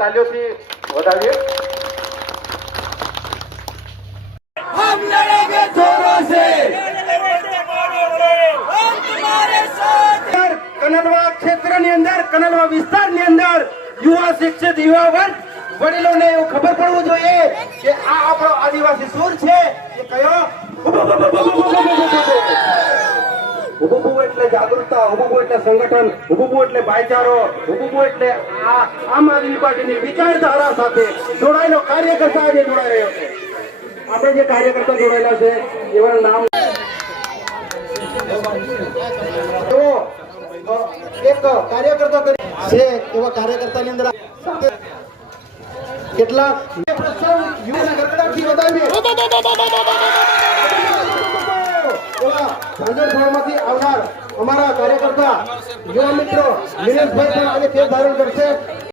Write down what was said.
તાલીઓથી વધાવીએ। हम लड़ेंगे जोरों से, हम तुम्हारे साथ। कनलवा क्षेत्रनी अंदर कनलवा विસ્તારની અંદર યુવા શિક્ષિત યુવા વર્ગ વડીલોને એવું ખબર પડવું જોઈએ કે આ આપણો આદિવાસી સૂર છે એ કયો ઉભુબુ એટલે જાગૃતતા, ઉભુબુ એટલે સંગઠન, ઉભુબુ એટલે ભાઈચારો, ઉભુબુ એટલે આ આમ આદમી પાર્ટીની વિચારધારા સાથે જોડાયેલો કાર્યકર્તા આજે જોડાઈ રહ્યો છે। આપણે જે કાર્યકર્તા જોડાયેલા છે એવા નામ તો એક કાર્યકર્તા છે એવા કાર્યકર્તાની અંદર કેટલાક યુવા કરકડાટથી વધાવીએ ઝાંઝરખોળામાંથી આવનાર અમારા કાર્યકર્તા યુવા મિત્રો નિલેશભાઈ પણ આજે તેજ ધારણ કરશે।